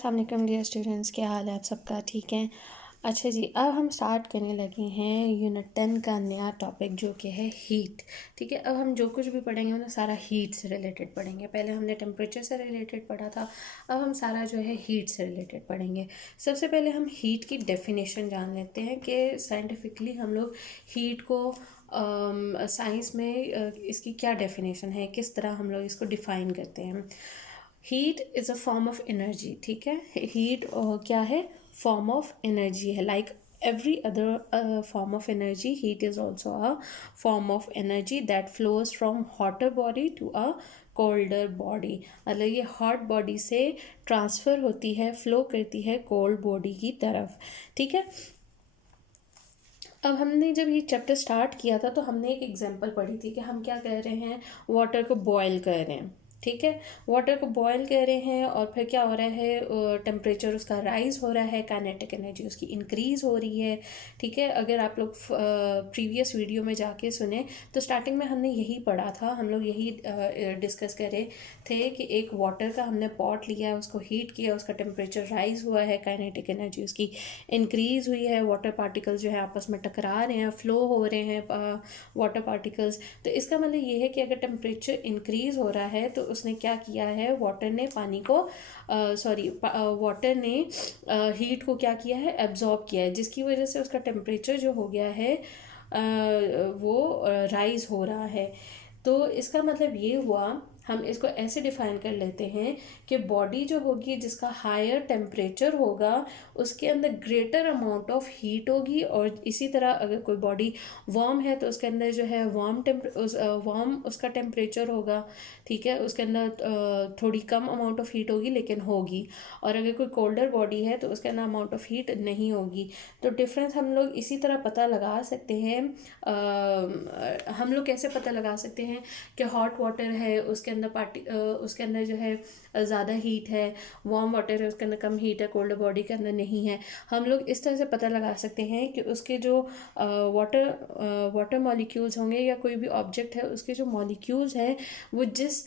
अस्सलाम वालेकुम dear students, क्या हाल है आप सबका? ठीक है। अच्छा जी, अब हम स्टार्ट करने लगे हैं यूनिट 10 का नया टॉपिक जो कि है हीट। ठीक है, अब हम जो कुछ भी पढ़ेंगे ना सारा हीट से रिलेटेड पढ़ेंगे। पहले हमने टेम्परेचर से रिलेटेड पढ़ा था, अब हम सारा जो है हीट से रिलेटेड पढ़ेंगे। सबसे पहले हम हीट की डेफिनेशन जान लेते हैं कि साइंटिफिकली हम लोग हीट को साइंस में इसकी क्या डेफिनेशन है, किस तरह हम लोग इसको डिफ़ाइन करते हैं। Heat is a form of energy. ठीक है, हीट क्या है? फॉर्म ऑफ एनर्जी है। Like every other form of energy, heat is also a form of energy that flows from hotter body to a colder body। मतलब ये hot body से transfer होती है, फ्लो करती है कोल्ड बॉडी की तरफ। ठीक है, अब हमने जब ये चैप्टर स्टार्ट किया था तो हमने एक एग्जांपल पढ़ी थी कि हम क्या कर रहे हैं, वाटर को बॉयल कर रहे हैं। ठीक है, वाटर को बॉयल कर रहे हैं और फिर क्या हो रहा है, टेम्परेचर उसका राइज हो रहा है, काइनेटिक एनर्जी उसकी इंक्रीज़ हो रही है। ठीक है, अगर आप लोग प्रीवियस वीडियो में जाके सुने तो स्टार्टिंग में हमने यही पढ़ा था, हम लोग यही डिस्कस कर रहे थे कि एक वाटर का हमने पॉट लिया, उसको हीट किया, उसका टेम्परेचर राइज हुआ है, काइनेटिक एनर्जी उसकी इंक्रीज़ हुई है, वाटर पार्टिकल्स जो है आपस में टकरा रहे हैं, फ्लो हो रहे हैं वाटर पार्टिकल्स। तो इसका मतलब ये है कि अगर टेम्परेचर इंक्रीज़ हो रहा है तो उसने क्या किया है, वाटर ने पानी को वाटर ने हीट को क्या किया है, एब्जॉर्ब किया है, जिसकी वजह से उसका टेम्परेचर जो हो गया है वो राइज हो रहा है। तो इसका मतलब ये हुआ, हम इसको ऐसे डिफाइन कर लेते हैं कि बॉडी जो होगी जिसका हायर टेम्परेचर होगा उसके अंदर ग्रेटर अमाउंट ऑफ हीट होगी, और इसी तरह अगर कोई बॉडी वार्म है तो उसके अंदर जो है वार्म उसका टेम्परेचर होगा। ठीक है, उसके अंदर थोड़ी कम अमाउंट ऑफ हीट होगी लेकिन होगी, और अगर कोई कोल्डर बॉडी है तो उसके अंदर अमाउंट ऑफ हीट नहीं होगी। तो डिफरेंस हम लोग इसी तरह पता लगा सकते हैं। हम लोग कैसे पता लगा सकते हैं कि हॉट वाटर है उसके अंदर उसके अंदर जो है ज़्यादा हीट है, वार्म वाटर है उसके अंदर कम हीट है, कोल्ड बॉडी के अंदर नहीं है। हम लोग इस तरह से पता लगा सकते हैं कि उसके जो वाटर मॉलिक्यूल्स होंगे या कोई भी ऑब्जेक्ट है उसके जो मॉलिक्यूल्स हैं वो जिस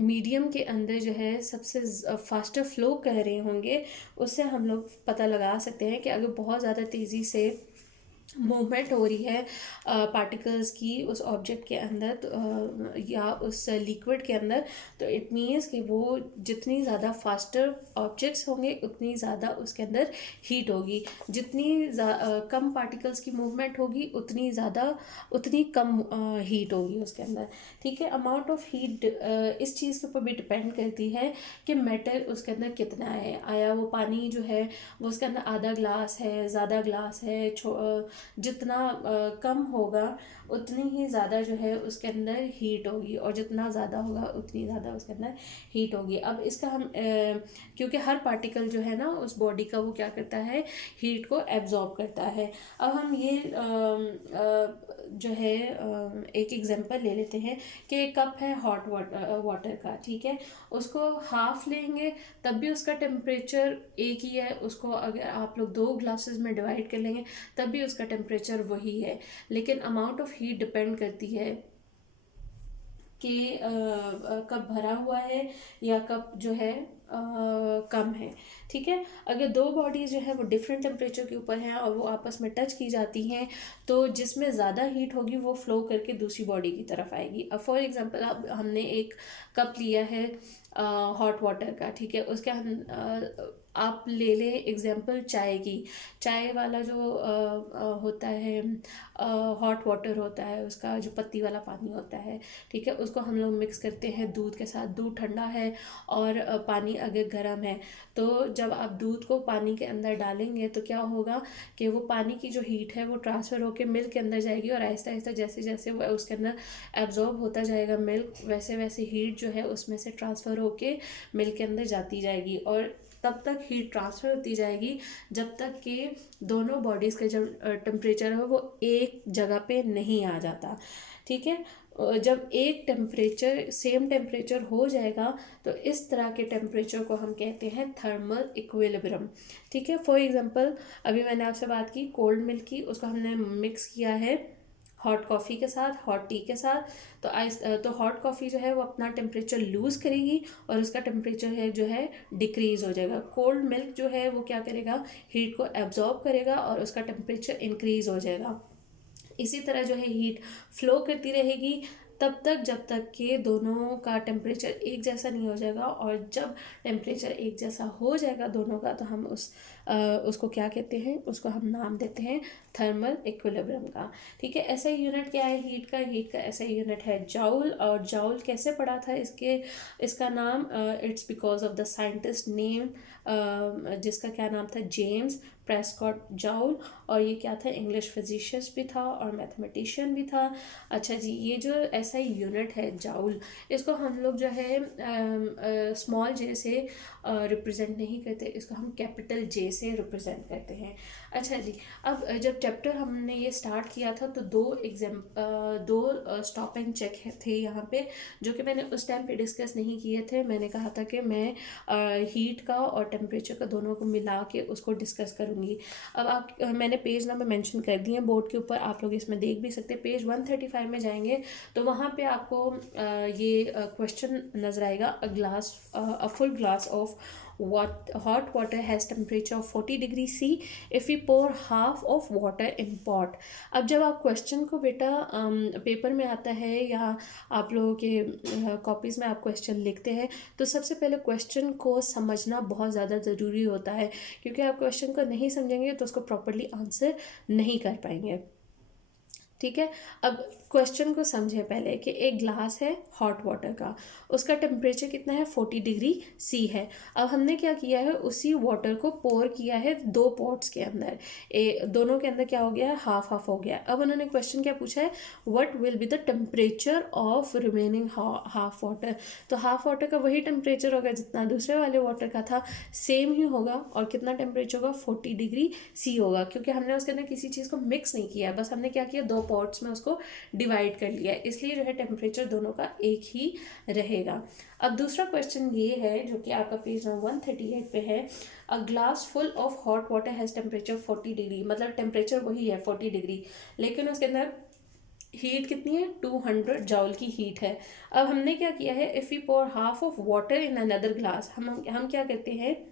मीडियम के अंदर जो है सबसे फास्टर फ्लो कर रहे होंगे, उससे हम लोग पता लगा सकते हैं कि अगर बहुत ज़्यादा तेज़ी से मूवमेंट हो रही है पार्टिकल्स की उस ऑब्जेक्ट के अंदर तो या उस लिक्विड के अंदर, तो इट मीन्स कि वो जितनी ज़्यादा फास्टर ऑब्जेक्ट्स होंगे उतनी ज़्यादा उसके अंदर हीट होगी। जितनी कम पार्टिकल्स की मूवमेंट होगी उतनी कम हीट होगी उसके अंदर। ठीक है, अमाउंट ऑफ हीट इस चीज़ के ऊपर भी डिपेंड करती है कि मेटल उसके अंदर कितना है। आया वो पानी जो है वो उसके अंदर आधा ग्लास है, ज़्यादा ग्लास है, जितना कम होगा उतनी ही ज़्यादा जो है उसके अंदर हीट होगी, और जितना ज़्यादा होगा उतनी ज़्यादा उसके अंदर हीट होगी। अब इसका हम क्योंकि हर पार्टिकल जो है ना उस बॉडी का वो क्या करता है, हीट को एब्जॉर्ब करता है। अब हम ये जो है एक एग्जांपल ले लेते हैं कि एक कप है हॉट वाटर का। ठीक है, उसको हाफ लेंगे तब भी उसका टेम्परेचर एक ही है, उसको अगर आप लोग 2 ग्लासेस में डिवाइड कर लेंगे तब भी उसका टेम्परेचर वही है, लेकिन अमाउंट ऑफ हीट डिपेंड करती है कि कप भरा हुआ है या कप जो है कम है। ठीक है, अगर 2 बॉडीज़ जो है वो डिफरेंट टेम्परेचर के ऊपर हैं और वो आपस में टच की जाती हैं तो जिसमें ज़्यादा हीट होगी वो फ्लो करके दूसरी बॉडी की तरफ आएगी। अब फॉर एग्जांपल अब हमने एक कप लिया है हॉट वाटर का। ठीक है, उसके हम आप ले लें एग्जांपल चाय की। चाय वाला जो होता है हॉट वाटर होता है, उसका जो पत्ती वाला पानी होता है, ठीक है, उसको हम लोग मिक्स करते हैं दूध के साथ। दूध ठंडा है और पानी अगर गर्म है तो जब आप दूध को पानी के अंदर डालेंगे तो क्या होगा कि वो पानी की जो हीट है वो ट्रांसफ़र होकर मिल्क के अंदर जाएगी, और आहिस्ता आहिस्ता जैसे जैसे वो उसके अंदर एब्जॉर्ब होता जाएगा मिल्क, वैसे वैसे हीट जो है उसमें से ट्रांसफ़र होके मिल्क के अंदर जाती जाएगी, और तब तक हीट ट्रांसफ़र होती जाएगी जब तक कि दोनों बॉडीज़ का जो टेम्परेचर है वो एक जगह पे नहीं आ जाता। ठीक है, जब एक टेम्परेचर सेम टेम्परेचर हो जाएगा तो इस तरह के टेम्परेचर को हम कहते हैं थर्मल इक्विलिब्रियम। ठीक है, फॉर एग्जांपल अभी मैंने आपसे बात की कोल्ड मिल्क की, उसको हमने मिक्स किया है हॉट कॉफ़ी के साथ, हॉट टी के साथ। तो हॉट कॉफ़ी जो है वो अपना टेम्परेचर लूज़ करेगी और उसका टेम्परेचर है जो है डिक्रीज़ हो जाएगा। कोल्ड मिल्क जो है वो क्या करेगा, हीट को एब्जॉर्ब करेगा और उसका टेम्परेचर इंक्रीज़ हो जाएगा। इसी तरह जो है हीट फ्लो करती रहेगी तब तक जब तक कि दोनों का टेम्परेचर एक जैसा नहीं हो जाएगा, और जब टेम्परेचर एक जैसा हो जाएगा दोनों का तो हम उसको क्या कहते हैं, उसको हम नाम देते हैं थर्मल इक्विलिब्रियम का। ठीक है, ऐसा यूनिट क्या है हीट का ऐसा यूनिट है जाउल। और जाउल कैसे पड़ा था इसका नाम, it's because of the scientist name, जिसका क्या नाम था, जेम्स प्रेस्कॉट जाउल। और ये क्या था, इंग्लिश फिजिशियंस भी था और मैथमेटिशियन भी था। अच्छा जी, ये जो ऐसा यूनिट है जाउल, इसको हम लोग जो है स्मॉल जे से रिप्रेजेंट नहीं करते, इसको हम कैपिटल जे से रिप्रेजेंट करते हैं। अच्छा जी, अब जब चैप्टर हमने ये स्टार्ट किया था तो दो स्टॉप एंड चेक थे यहाँ पे, जो कि मैंने उस टाइम पे डिस्कस नहीं किए थे। मैंने कहा था कि मैं हीट का और टेम्परेचर का दोनों को मिला के उसको डिस्कस करूँगी। अब मैंने पेज नंबर मेंशन कर दिए बोर्ड के ऊपर, आप लोग इसमें देख भी सकते हैं। पेज 135 में जाएंगे तो वहाँ पे आपको ये क्वेश्चन नजर आएगा, a full glass of hot water has temperature of 40 degree C if we pour half of water in pot। अब जब आप क्वेश्चन को बेटा पेपर में आता है या आप लोगों के कॉपीज़ में आप क्वेश्चन लिखते हैं तो सबसे पहले क्वेश्चन को समझना बहुत ज़्यादा ज़रूरी होता है, क्योंकि आप क्वेश्चन को नहीं समझेंगे तो उसको प्रॉपरली आंसर नहीं कर पाएंगे। ठीक है, अब क्वेश्चन को समझें पहले कि एक ग्लास है हॉट वाटर का, उसका टेम्परेचर कितना है, 40 डिग्री सी है। अब हमने क्या किया है, उसी वाटर को पोर किया है दो पॉट्स के अंदर, दोनों के अंदर क्या हो गया है, हाफ हाफ हो गया। अब उन्होंने क्वेश्चन क्या पूछा है, what will be the temperature of remaining half water. तो हाफ वाटर का वही टेम्परेचर होगा जितना दूसरे वाले वाटर का था, सेम ही होगा। और कितना टेम्परेचर होगा, 40 डिग्री सी होगा, क्योंकि हमने उसके अंदर किसी चीज़ को मिक्स नहीं किया, बस हमने क्या किया, दो पॉट्स में उसको डिवाइड कर लिया है, इसलिए जो है टेम्परेचर दोनों का एक ही रहेगा। अब दूसरा क्वेश्चन ये है जो कि आपका पेज नंबर 138 पे है, a glass full of hot water has temperature 40 degree, मतलब टेम्परेचर वही है 40 डिग्री, लेकिन उसके अंदर हीट कितनी है, 200 जाउल की हीट है। अब हमने क्या किया है, if you pour half of water in another glass, हम क्या करते हैं,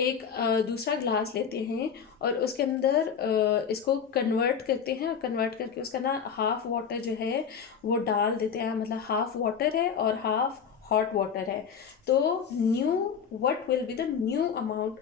एक दूसरा ग्लास लेते हैं और उसके अंदर इसको कन्वर्ट करते हैं, और कन्वर्ट करके उसका ना हाफ वाटर जो है वो डाल देते हैं, मतलब हाफ वाटर है और हाफ हॉट वाटर है। तो knew what will be the new amount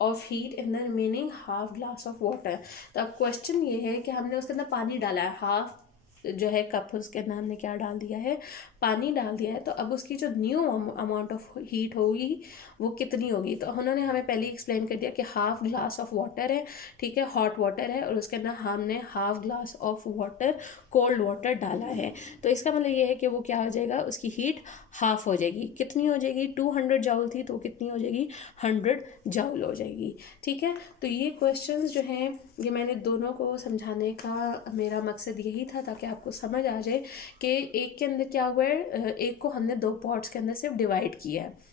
of heat in the remaining half glass of water. तो अब क्वेश्चन ये है कि हमने उसके अंदर पानी डाला है, हाफ जो है कप उसके अंदर हमने क्या डाल दिया है, पानी डाल दिया है। तो अब उसकी जो न्यू अमाउंट ऑफ हीट होगी वो कितनी होगी, तो उन्होंने हमें पहले ही एक्सप्लेन कर दिया कि हाफ ग्लास ऑफ वाटर है, ठीक है, हॉट वाटर है, और उसके अंदर हमने half glass of water cold water डाला है। तो इसका मतलब ये है कि वो क्या हो जाएगा, उसकी हीट हाफ हो जाएगी। कितनी हो जाएगी, 200 जाउल थी तो कितनी हो जाएगी, 100 जाउल हो जाएगी। ठीक है, तो ये क्वेश्चंस जो हैं ये मैंने दोनों को समझाने का मेरा मकसद यही था, ताकि आपको समझ आ जाए कि एक के अंदर क्या हुआ है, एक को हमने दो पॉट्स के अंदर सिर्फ डिवाइड किया है।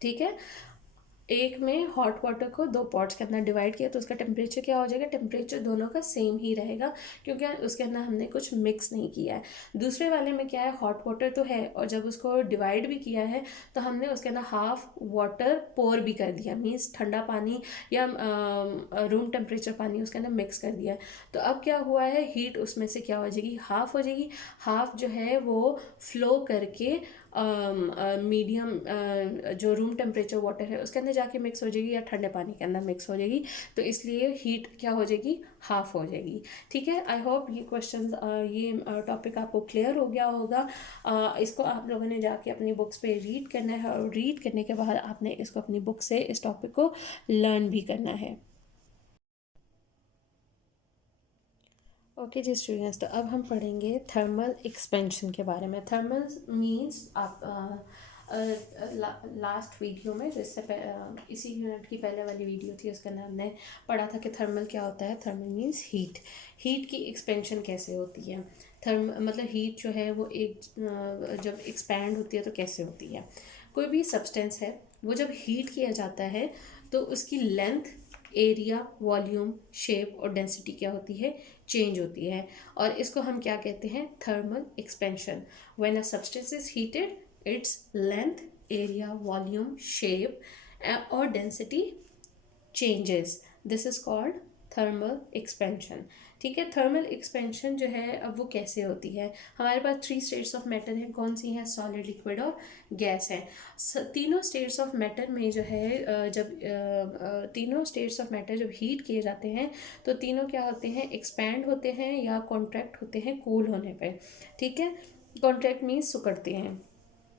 ठीक है, एक में हॉट वाटर को दो पॉट्स के अंदर डिवाइड किया तो उसका टेम्परेचर क्या हो जाएगा, टेम्परेचर दोनों का सेम ही रहेगा, क्योंकि उसके अंदर हमने कुछ मिक्स नहीं किया है। दूसरे वाले में क्या है, हॉट वाटर तो है और जब उसको डिवाइड भी किया है तो हमने उसके अंदर हाफ वाटर पोर भी कर दिया, मीन्स ठंडा पानी या रूम टेम्परेचर पानी उसके अंदर मिक्स कर दिया। तो अब क्या हुआ है, हीट उसमें से क्या हो जाएगी, हाफ हो जाएगी। हाफ जो है वो फ्लो करके मीडियम जो रूम टेम्परेचर वाटर है उसके अंदर जाके मिक्स हो जाएगी या ठंडे पानी के अंदर मिक्स हो जाएगी, तो इसलिए हीट क्या हो जाएगी, हाफ हो जाएगी। ठीक है, आई होप ये क्वेश्चन ये टॉपिक आपको क्लियर हो गया होगा। इसको आप लोगों ने जाके अपनी बुक्स पे रीड करना है, और रीड करने के बाद आपने इसको अपनी बुक से इस टॉपिक को लर्न भी करना है। ओके जी स्टूडेंट्स, तो अब हम पढ़ेंगे थर्मल एक्सपेंशन के बारे में। थर्मल मींस आप लास्ट वीडियो में, जिससे इसी यूनिट की पहले वाली वीडियो थी उसके अंदर हमने पढ़ा था कि थर्मल क्या होता है। थर्मल मींस हीट, हीट की एक्सपेंशन कैसे होती है। मतलब हीट जो है वो एक जब एक्सपैंड होती है तो कैसे होती है। कोई भी सब्सटेंस है वो जब हीट किया जाता है तो उसकी लेंथ एरिया, वॉल्यूम, शेप और डेंसिटी क्या होती है, चेंज होती है। और इसको हम क्या कहते हैं, thermal expansion. When a substance is heated, its length, area, volume, shape और density changes, this is called thermal expansion. ठीक है, थर्मल एक्सपेंशन जो है अब वो कैसे होती है, हमारे पास 3 स्टेट्स ऑफ मैटर हैं, कौन सी हैं, सॉलिड, लिक्विड और गैस है। तीनों स्टेट्स ऑफ मैटर में जो है तीनों स्टेट्स ऑफ मैटर जब हीट किए जाते हैं तो तीनों क्या होते हैं, एक्सपैंड होते हैं या कॉन्ट्रैक्ट होते हैं कूल होने पे। ठीक है, कॉन्ट्रैक्ट मीन्स सिकुड़ते हैं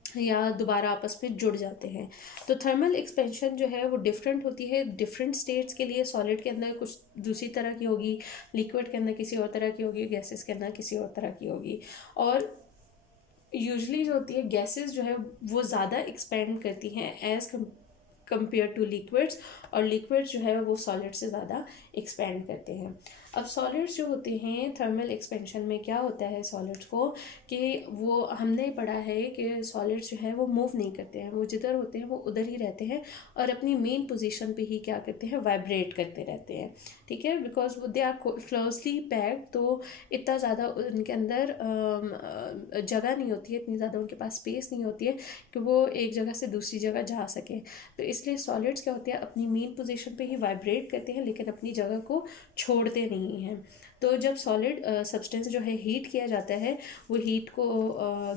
या दोबारा आपस में जुड़ जाते हैं। तो थर्मल एक्सपेंशन जो है वो डिफरेंट होती है डिफरेंट स्टेट्स के लिए। सॉलिड के अंदर कुछ दूसरी तरह की होगी, लिक्विड के अंदर किसी और तरह की होगी, गैसेस के अंदर किसी और तरह की होगी। और यूजुअली जो होती है गैसेस जो है वो ज़्यादा एक्सपेंड करती हैं एज़ कंपेयर टू लिक्विड्स, और लिक्विड्स जो है वो सॉलिड से ज़्यादा एक्सपेंड करते हैं। अब सॉलिड्स जो होते हैं थर्मल एक्सपेंशन में क्या होता है सॉलिड्स को, कि वो हमने पढ़ा है कि सॉलिड्स जो है वो मूव नहीं करते हैं, वो जिधर होते हैं वो उधर ही रहते हैं और अपनी मेन पोजीशन पे ही क्या करते हैं, वाइब्रेट करते रहते हैं। ठीक है, बिकॉज वो दे आर क्लोजली पैक्ड, तो इतना ज़्यादा उनके अंदर जगह नहीं होती है, इतनी ज़्यादा उनके पास स्पेस नहीं होती है कि वो एक जगह से दूसरी जगह जा सकें। तो इसलिए सॉलिड्स क्या होते हैं, अपनी मेन पोजीशन पे ही वाइब्रेट करते हैं लेकिन अपनी जगह को छोड़ते नहीं हैं। तो जब सॉलिड सब्सटेंस जो है हीट किया जाता है, वो हीट को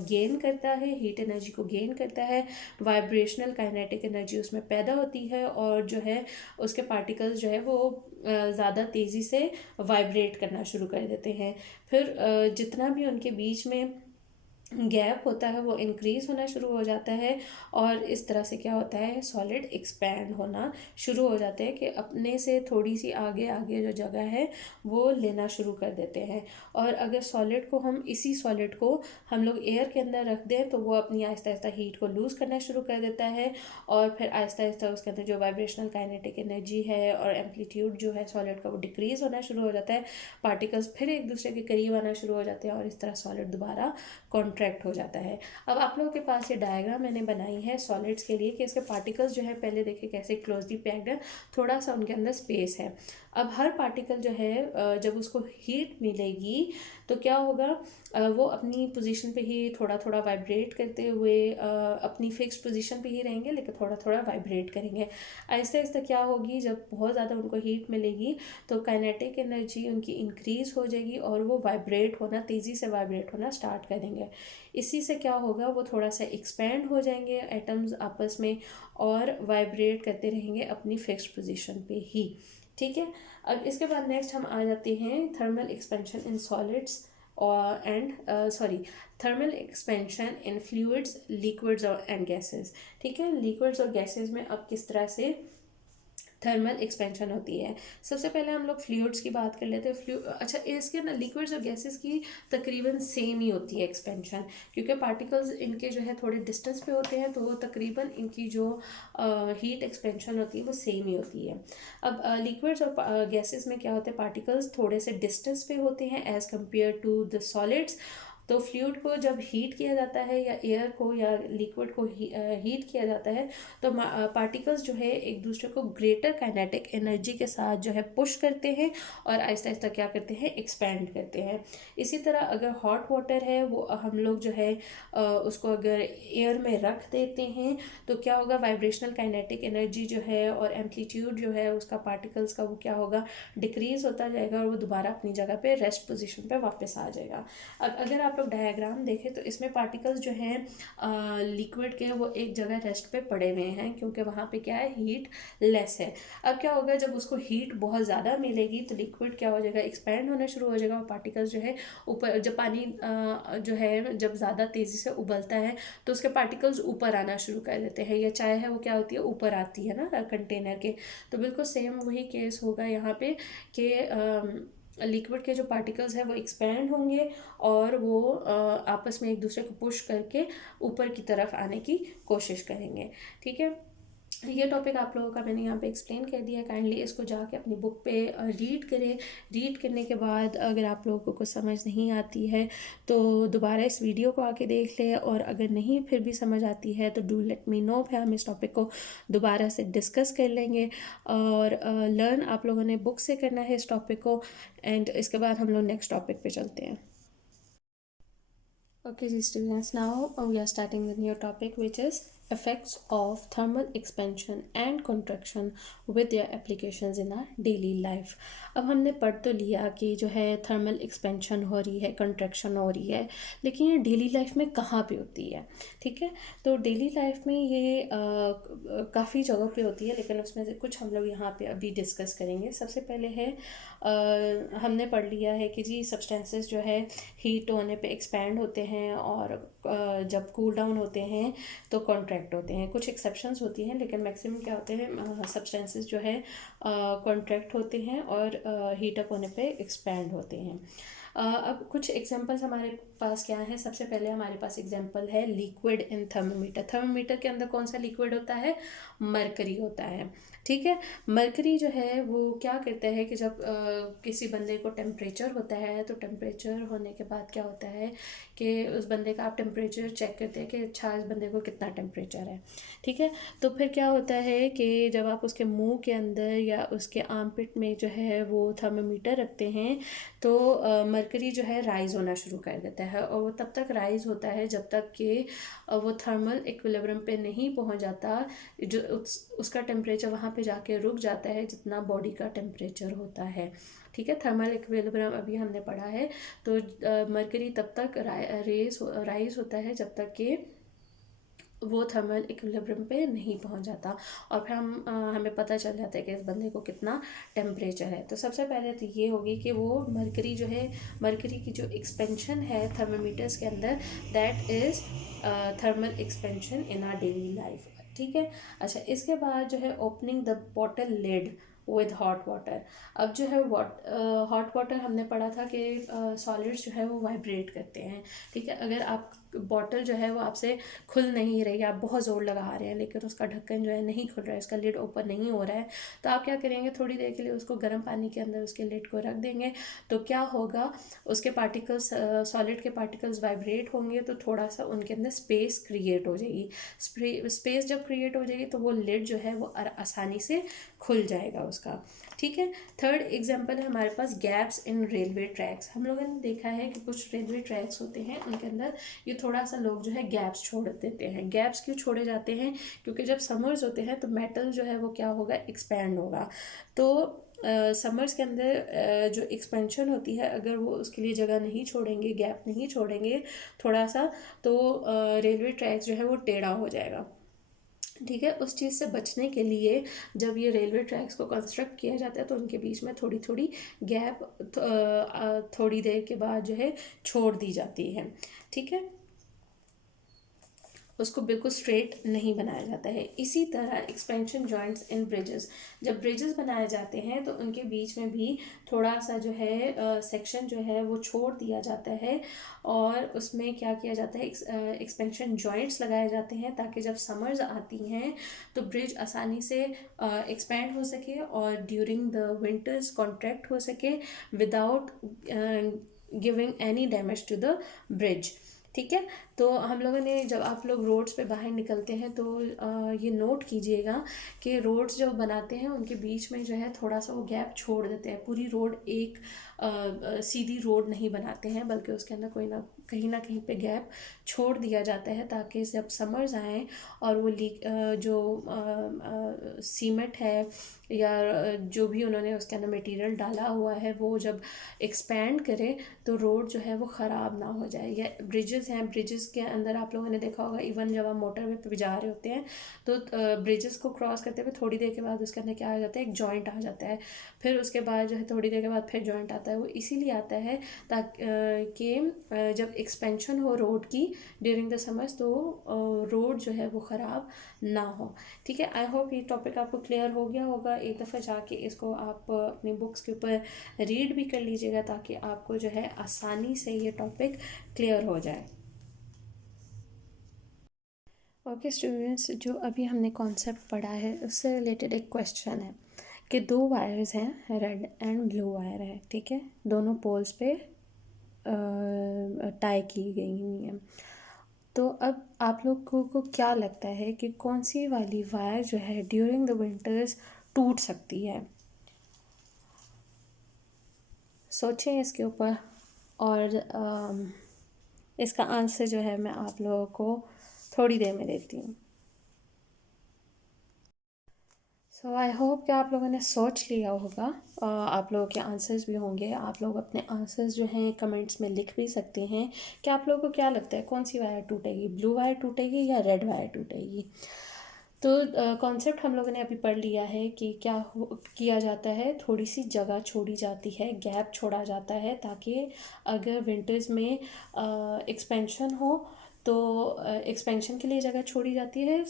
गेन करता है, हीट एनर्जी को गेन करता है, वाइब्रेशनल काइनेटिक एनर्जी उसमें पैदा होती है और जो है उसके पार्टिकल्स जो है वो ज़्यादा तेज़ी से वाइब्रेट करना शुरू कर देते हैं। फिर जितना भी उनके बीच में गैप होता है वो इंक्रीज़ होना शुरू हो जाता है और इस तरह से क्या होता है, सॉलिड एक्सपैंड होना शुरू हो जाते हैं कि अपने से थोड़ी सी आगे आगे जो जगह है वो लेना शुरू कर देते हैं। और अगर सॉलिड को हम इसी सॉलिड को हम लोग एयर के अंदर रख दें तो वो अपनी आहिस्ता आहिस्ता हीट को लूज़ करना शुरू कर देता है और फिर आहिस्ता आहिस्ता उसके अंदर जो वाइब्रेशनल काइनेटिक एनर्जी है और एम्पलीट्यूड जो है सॉलिड का वो डिक्रीज़ होना शुरू हो जाता है, पार्टिकल्स फिर एक दूसरे के करीब आना शुरू हो जाते हैं और इस तरह सॉलिड दोबारा कॉन्ट्रैक्ट हो जाता है। अब आप लोगों के पास ये डायग्राम मैंने बनाई है सॉलिड्स के लिए कि इसके पार्टिकल्स जो है पहले देखिए कैसे क्लोजली पैक्ड है, थोड़ा सा उनके अंदर स्पेस है। अब हर पार्टिकल जो है जब उसको हीट मिलेगी तो क्या होगा, वो अपनी पोजीशन पे ही थोड़ा थोड़ा वाइब्रेट करते हुए अपनी फिक्स्ड पोजीशन पे ही रहेंगे लेकिन थोड़ा थोड़ा वाइब्रेट करेंगे। आहिस्ता आहिस्ता क्या होगी, जब बहुत ज़्यादा उनको हीट मिलेगी तो काइनेटिक एनर्जी उनकी इंक्रीज़ हो जाएगी और वो वाइब्रेट होना, तेज़ी से वाइब्रेट होना स्टार्ट करेंगे। इसी से क्या होगा, वो थोड़ा सा एक्सपैंड हो जाएंगे एटम्स आपस में और वाइब्रेट करते रहेंगे अपनी फिक्स्ड पोजीशन पे ही। ठीक है, अब इसके बाद नेक्स्ट हम आ जाते हैं थर्मल एक्सपेंशन इन सॉलिड्स और थर्मल एक्सपेंशन इन फ्लूइड्स, लिक्विड्स और एंड गैसेस। ठीक है, लिक्विड्स और गैसेस में अब किस तरह से थर्मल एक्सपेंशन होती है। सबसे पहले हम लोग फ्लूइड्स की बात कर लेते हैं। अच्छा, इसके ना लिक्विड्स और गैसेस की तकरीबन सेम ही होती है एक्सपेंशन, क्योंकि पार्टिकल्स इनके जो है थोड़े डिस्टेंस पे होते हैं तो तकरीबन इनकी जो हीट एक्सपेंशन होती है वो सेम ही होती है। अब लिक्विड्स और गैसेस में क्या होता है, पार्टिकल्स थोड़े से डिस्टेंस पे होते हैं as compare to the solids. तो फ्लूइड को जब हीट किया जाता है या एयर को या लिक्विड को हीट किया जाता है तो पार्टिकल्स जो है एक दूसरे को ग्रेटर काइनेटिक एनर्जी के साथ जो है पुश करते हैं और आहिस्ता आहिस्ता क्या करते हैं, एक्सपैंड करते हैं। इसी तरह अगर हॉट वाटर है वो हम लोग जो है उसको अगर एयर में रख देते हैं तो क्या होगा, वाइब्रेशनल काइनेटिक एनर्जी जो है और एम्पलीट्यूड जो है उसका पार्टिकल्स का वो क्या होगा, डिक्रीज होता जाएगा और वो दोबारा अपनी जगह पे रेस्ट पोजीशन पे वापस आ जाएगा। अब अगर आप लोग डायग्राम देखें तो इसमें पार्टिकल्स जो हैं लिक्विड के वो एक जगह रेस्ट पे पड़े हुए हैं क्योंकि वहाँ पे क्या है, हीट लेस है। अब क्या होगा, जब उसको हीट बहुत ज़्यादा मिलेगी तो लिक्विड क्या हो जाएगा, एक्सपैंड होना शुरू हो जाएगा और पार्टिकल्स जो है ऊपर, जब पानी जो है जब ज़्यादा तेज़ी से उबलता है तो उसके पार्टिकल्स ऊपर आना शुरू कर देते हैं, या चाय है वो क्या होती है, ऊपर आती है ना कंटेनर के। तो बिल्कुल सेम वही केस होगा यहाँ पे कि लिक्विड के जो पार्टिकल्स हैं वो एक्सपैंड होंगे और वो आपस में एक दूसरे को पुश करके ऊपर की तरफ आने की कोशिश करेंगे। ठीक है, ये टॉपिक आप लोगों का मैंने यहाँ पे एक्सप्लेन कर दिया है। काइंडली इसको जाके अपनी बुक पे रीड करें। रीड करने के बाद अगर आप लोगों को कुछ समझ नहीं आती है तो दोबारा इस वीडियो को आके देख लें, और अगर नहीं फिर भी समझ आती है तो डू लेट मी नो, फिर हम इस टॉपिक को दोबारा से डिस्कस कर लेंगे। और लर्न आप लोगों ने बुक से करना है इस टॉपिक को, एंड इसके बाद हम लोग नेक्स्ट टॉपिक पे चलते हैं। Okay, ji students, now we are starting the new topic, which is effects of thermal expansion and contraction with their applications in our daily life. अब हमने पढ़ तो लिया कि जो है थर्मल एक्सपेंशन हो रही है, कंट्रैक्शन हो रही है, लेकिन ये डेली लाइफ में कहाँ पे होती है? ठीक है, तो डेली लाइफ में ये काफ़ी जगहों पे होती है, लेकिन उसमें से कुछ हम लोग यहाँ पे अभी डिस्कस करेंगे। सबसे पहले है हमने पढ़ लिया है कि जी सब्सटेंसेस जो है हीट होने पे एक्सपैंड होते हैं, और जब कूल डाउन होते हैं तो कॉन्ट्रैक्ट होते हैं। कुछ एक्सेप्शंस होती हैं, लेकिन मैक्सिमम क्या होते हैं, सब्सटेंसेस जो है कॉन्ट्रैक्ट होते हैं और हीट अप होने पे एक्सपैंड होते हैं। अब कुछ एग्जांपल्स हमारे पास क्या है। सबसे पहले हमारे पास एग्जांपल है लिक्विड इन थर्मोमीटर। थर्मोमीटर के अंदर कौन सा लिक्विड होता है? मरकरी होता है। ठीक है, मरकरी जो है वो क्या करता है कि जब किसी बंदे को टेम्परेचर होता है, तो टेम्परेचर होने के बाद क्या होता है कि उस बंदे का आप टेम्परेचर चेक करते हैं कि अच्छा इस बंदे को कितना टेम्परेचर है। ठीक है, तो फिर क्या होता है कि जब आप उसके मुंह के अंदर या उसके आर्मपिट में जो है वो थर्मोमीटर रखते हैं, तो मरकरी जो है राइज होना शुरू कर देता है, और वो तब तक राइज होता है जब तक कि वो थर्मल इक्विलिब्रियम पे नहीं पहुंच जाता, जो उसका टेम्परेचर वहाँ पे जाके रुक जाता है जितना बॉडी का टेम्परेचर होता है। ठीक है, थर्मल इक्विलिब्रियम अभी हमने पढ़ा है। तो मरकरी तब तक राइज होता है जब तक कि वो थर्मल इक्विलिब्रियम पे नहीं पहुंच जाता, और फिर हमें पता चल जाता है कि इस बंदे को कितना टेम्परेचर है। तो सबसे पहले तो ये होगी कि वो मरकरी जो है, मरकरी की जो एक्सपेंशन है थर्मोमीटर्स के अंदर, that is thermal expansion in our daily life. ठीक है, अच्छा इसके बाद जो है opening the bottle lid with hot water. अब जो है हॉट वाटर हमने पढ़ा था कि सॉलिड्स जो है वो वाइब्रेट करते हैं। ठीक है, अगर आप बॉटल जो है वो आपसे खुल नहीं रही, आप बहुत ज़ोर लगा रहे हैं लेकिन उसका ढक्कन जो है नहीं खुल रहा है, इसका लिड ओपन नहीं हो रहा है, तो आप क्या करेंगे, थोड़ी देर के लिए उसको गर्म पानी के अंदर उसके लिड को रख देंगे। तो क्या होगा, उसके पार्टिकल्स, सॉलिड के पार्टिकल्स वाइब्रेट होंगे, तो थोड़ा सा उनके अंदर स्पेस क्रिएट हो जाएगी। स्पेस जब क्रिएट हो जाएगी तो वो लिड जो है वो आसानी से खुल जाएगा उसका। ठीक है, थर्ड एग्जांपल है हमारे पास गैप्स इन रेलवे ट्रैक्स। हम लोगों ने देखा है कि कुछ रेलवे ट्रैक्स होते हैं, उनके अंदर ये थोड़ा सा लोग जो है गैप्स छोड़ देते हैं। गैप्स क्यों छोड़े जाते हैं? क्योंकि जब समर्स होते हैं तो मेटल जो है वो क्या होगा, एक्सपैंड होगा। तो समर्स के अंदर जो एक्सपेंशन होती है, अगर वो उसके लिए जगह नहीं छोड़ेंगे, गैप नहीं छोड़ेंगे थोड़ा सा, तो रेलवे ट्रैक्स जो है वो टेढ़ा हो जाएगा। ठीक है, उस चीज़ से बचने के लिए जब ये रेलवे ट्रैक्स को कंस्ट्रक्ट किया जाता है तो उनके बीच में थोड़ी थोड़ी गैप थोड़ी देर के बाद जो है छोड़ दी जाती है। ठीक है, उसको बिल्कुल स्ट्रेट नहीं बनाया जाता है। इसी तरह एक्सपेंशन जॉइंट्स इन ब्रिजेस, जब ब्रिजेस बनाए जाते हैं तो उनके बीच में भी थोड़ा सा जो है सेक्शन जो है वो छोड़ दिया जाता है, और उसमें क्या किया जाता है, एक्सपेंशन जॉइंट्स लगाए जाते हैं ताकि जब समर्स आती हैं तो ब्रिज आसानी से एक्सपेंड हो सके और ड्यूरिंग द विंटर्स कॉन्ट्रैक्ट हो सके without giving any damage to the bridge. ठीक है, तो हम लोगों ने, जब आप लोग रोड्स पे बाहर निकलते हैं तो ये नोट कीजिएगा कि रोड्स जब बनाते हैं उनके बीच में जो है थोड़ा सा वो गैप छोड़ देते हैं। पूरी रोड एक सीधी रोड नहीं बनाते हैं, बल्कि उसके अंदर कोई ना कहीं पे गैप छोड़ दिया जाता है, ताकि जब समर्स आएँ और वो जो सीमेंट है या जो भी उन्होंने उसके अंदर मटेरियल डाला हुआ है वो जब एक्सपैंड करे तो रोड जो है वो ख़राब ना हो जाए। या ब्रिजेस हैं, ब्रिजेस के अंदर आप लोगों ने देखा होगा, इवन जब आप मोटरवे पे जा रहे होते हैं तो ब्रिजेस को क्रॉस करते हुए थोड़ी देर के बाद उसके अंदर क्या आ जाता है, एक जॉइंट आ जाता है। फिर उसके बाद जो है थोड़ी देर के बाद फिर जॉइंट आता है। वो इसीलिए आता है ताकि जब एक्सपेंशन हो रोड की ड्यूरिंग द समर्स, तो रोड जो है वो ख़राब ना हो। ठीक है, आई होप ये टॉपिक आपको क्लियर हो गया होगा। एक दफ़ा जाके इसको आप अपनी बुक्स के ऊपर रीड भी कर लीजिएगा ताकि आपको जो है आसानी से ये टॉपिक क्लियर हो जाए। ओके स्टूडेंट्स, जो अभी हमने कॉन्सेप्ट पढ़ा है उससे रिलेटेड एक क्वेश्चन है कि दो वायर्स हैं, रेड एंड ब्लू वायर है, ठीक है, दोनों पोल्स पे टाई की गई हुई हैं। तो अब आप लोगों को क्या लगता है कि कौन सी वाली वायर जो है ड्यूरिंग द विंटर्स टूट सकती है? सोचें इसके ऊपर, और इसका आंसर जो है मैं आप लोगों को थोड़ी देर में देती हूँ। सो आई होप कि आप लोगों ने सोच लिया होगा। आप लोगों के आंसर्स भी होंगे, आप लोग अपने आंसर्स जो हैं कमेंट्स में लिख भी सकते हैं कि आप लोगों को क्या लगता है कौन सी वायर टूटेगी, ब्लू वायर टूटेगी या रेड वायर टूटेगी। तो कॉन्सेप्ट हम लोगों ने अभी पढ़ लिया है कि किया जाता है, थोड़ी सी जगह छोड़ी जाती है, गैप छोड़ा जाता है, ताकि अगर विंटर्स में एक्सपेंशन हो तो एक्सपेंशन के लिए जगह छोड़ी जाती है।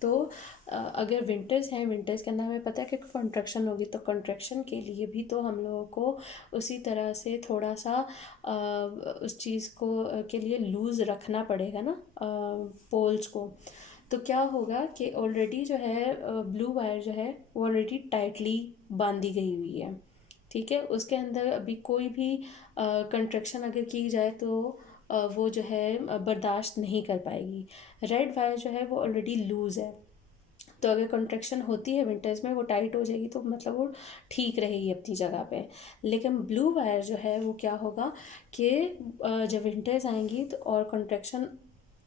तो अगर विंटर्स हैं, विंटर्स के अंदर हमें पता है कि कंट्रक्शन होगी, तो कंट्रक्शन के लिए भी तो हम लोगों को उसी तरह से थोड़ा सा उस चीज़ को के लिए लूज़ रखना पड़ेगा ना, पोल्स को। तो क्या होगा कि ऑलरेडी जो है ब्लू वायर जो है वो ऑलरेडी टाइटली बांधी गई हुई है, ठीक है, उसके अंदर अभी कोई भी कंट्रक्शन अगर की जाए तो वो जो है बर्दाश्त नहीं कर पाएगी। रेड वायर जो है वो ऑलरेडी लूज़ है, तो अगर कंट्रक्शन होती है विंटर्स में वो टाइट हो जाएगी, तो मतलब वो ठीक रहेगी अपनी जगह पे। लेकिन ब्लू वायर जो है वो क्या होगा कि जब विंटर्स आएंगी तो और कंट्रक्शन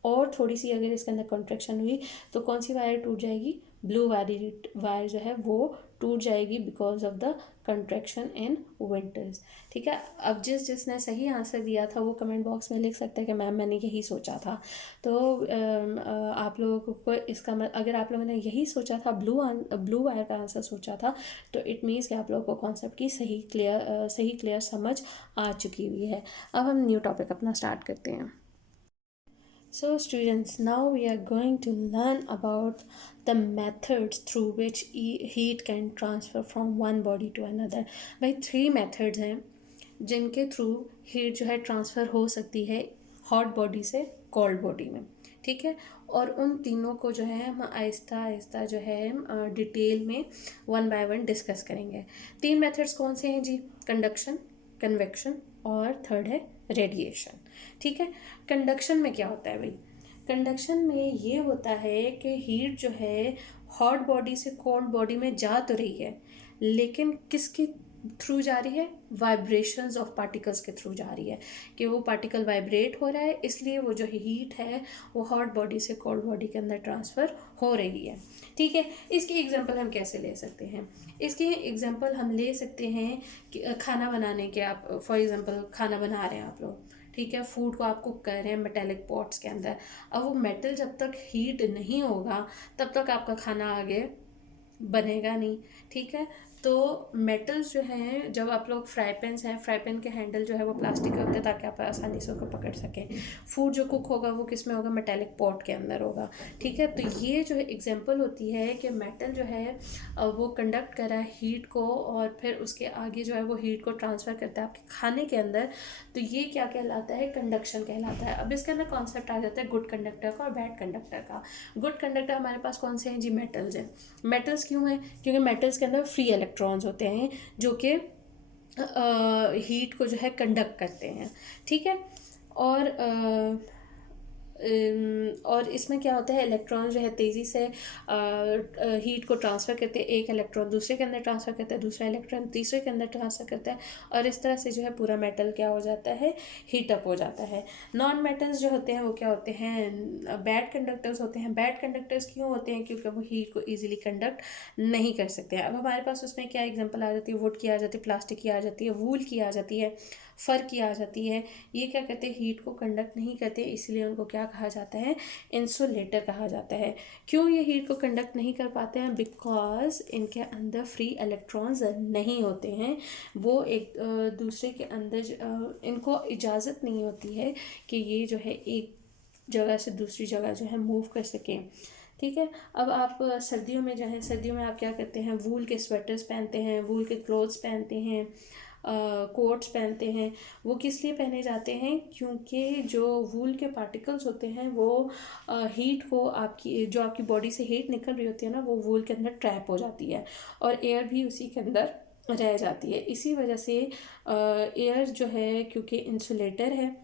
और थोड़ी सी अगर इसके अंदर कंट्रक्शन हुई तो कौन सी वायर टूट जाएगी, ब्लू वायर जो है वो टूट जाएगी because of the contraction in winters. ठीक है, अब जिसने सही आंसर दिया था वो कमेंट बॉक्स में लिख सकता है कि मैम मैंने यही सोचा था। तो आप लोगों को इसका अगर आप लोगों ने यही सोचा था, ब्लू वायर का आंसर सोचा था, तो इट मीन्स कि आप लोगों को कॉन्सेप्ट की सही क्लियर समझ आ चुकी हुई है। अब हम न्यू टॉपिक अपना स्टार्ट करते हैं। So students, now we are going to learn about the methods through which heat can transfer from one body to another. भाई 3 methods हैं जिनके थ्रू हीट जो है ट्रांसफ़र हो सकती है हॉट बॉडी से कोल्ड बॉडी में, ठीक है। और उन तीनों को जो है हम आहिस्ता आहिस्ता जो है डिटेल में वन बाय वन डिस्कस करेंगे। 3 मेथड्स कौन से हैं जी? कंडक्शन, कन्वेक्शन और थर्ड है रेडिएशन, ठीक है। कंडक्शन में क्या होता है भाई? कंडक्शन में ये होता है कि हीट जो है हॉट बॉडी से कोल्ड बॉडी में जा तो रही है, लेकिन किसके थ्रू जा रही है? वाइब्रेशंस ऑफ पार्टिकल्स के थ्रू जा रही है, कि वो पार्टिकल वाइब्रेट हो रहा है, इसलिए वो जो हीट है वो हॉट बॉडी से कोल्ड बॉडी के अंदर ट्रांसफ़र हो रही है, ठीक है। इसकी एग्जांपल हम कैसे ले सकते हैं? इसकी एग्जांपल हम ले सकते हैं कि खाना बनाने के, आप फॉर एग्जांपल खाना बना रहे हैं आप लोग, ठीक है, फूड को आप कुक कर रहे हैं मेटेलिक पॉट्स के अंदर। अब वो मेटल जब तक हीट नहीं होगा तब तक आपका खाना आगे बनेगा नहीं, ठीक है। तो मेटल्स जो हैं, जब आप लोग फ्राई पैन्स हैं, फ्राई पैन के हैंडल जो है वो प्लास्टिक के होते हैं ताकि आप आसानी से उसको पकड़ सकें। फूड जो कुक होगा वो किस में होगा? मेटेलिक पॉट के अंदर होगा, ठीक है। तो ये जो है एग्जांपल होती है कि मेटल जो है वो कंडक्ट कर रहा है हीट को, और फिर उसके आगे जो है वो हीट को ट्रांसफ़र करता है आपके खाने के अंदर। तो ये क्या कहलाता है? कंडक्शन कहलाता है। अब इसके अंदर कॉन्सेप्ट आ जाता है गुड कंडक्टर का और बैड कंडक्टर का। गुड कंडक्टर हमारे पास कौन से हैं जी? मेटल्स हैं। मेटल्स क्यों हैं? क्योंकि मेटल्स के अंदर फ्री इलेक्ट्रॉन्स होते हैं जो कि हीट को जो है कंडक्ट करते हैं, ठीक है। और और इसमें क्या होता है, इलेक्ट्रॉन जो है तेज़ी से हीट को ट्रांसफ़र करते हैं, एक इलेक्ट्रॉन दूसरे के अंदर ट्रांसफ़र करता है, दूसरा इलेक्ट्रॉन तीसरे के अंदर ट्रांसफ़र करता है, और इस तरह से जो है पूरा मेटल क्या हो जाता है? हीट अप हो जाता है। नॉन मेटल्स जो होते हैं वो क्या होते हैं? बैड कंडक्टर्स होते हैं। बैड कंडक्टर्स क्यों होते हैं? क्योंकि वो हीट को ईजिली कंडक्ट नहीं कर सकते हैं। अब हमारे पास उसमें क्या एग्जाम्पल आ जाती है? वुड की आ जाती है, प्लास्टिक की आ जाती है, वूल की आ जाती है, फर की आ जाती है। ये क्या कहते हैं? हीट को कंडक्ट नहीं करते, इसलिए उनको क्या कहा जाता है? इंसुलेटर कहा जाता है। क्यों ये हीट को कंडक्ट नहीं कर पाते हैं? बिकॉज इनके अंदर फ्री इलेक्ट्रॉन्स नहीं होते हैं। वो एक दूसरे के अंदर इनको इजाज़त नहीं होती है कि ये जो है एक जगह से दूसरी जगह जो है मूव कर सकें, ठीक है। अब आप सर्दियों में जो है, सर्दियों में आप क्या करते हैं? वूल के स्वेटर्स पहनते हैं, वूल के क्लोथ्स पहनते हैं, कोट्स पहनते हैं, वो किस लिए पहने जाते हैं? क्योंकि जो वूल के पार्टिकल्स होते हैं वो हीट को आपकी बॉडी से हीट निकल रही होती है ना, वो वूल के अंदर ट्रैप हो जाती है और एयर भी उसी के अंदर रह जाती है। इसी वजह से एयर जो है, क्योंकि इंसुलेटर है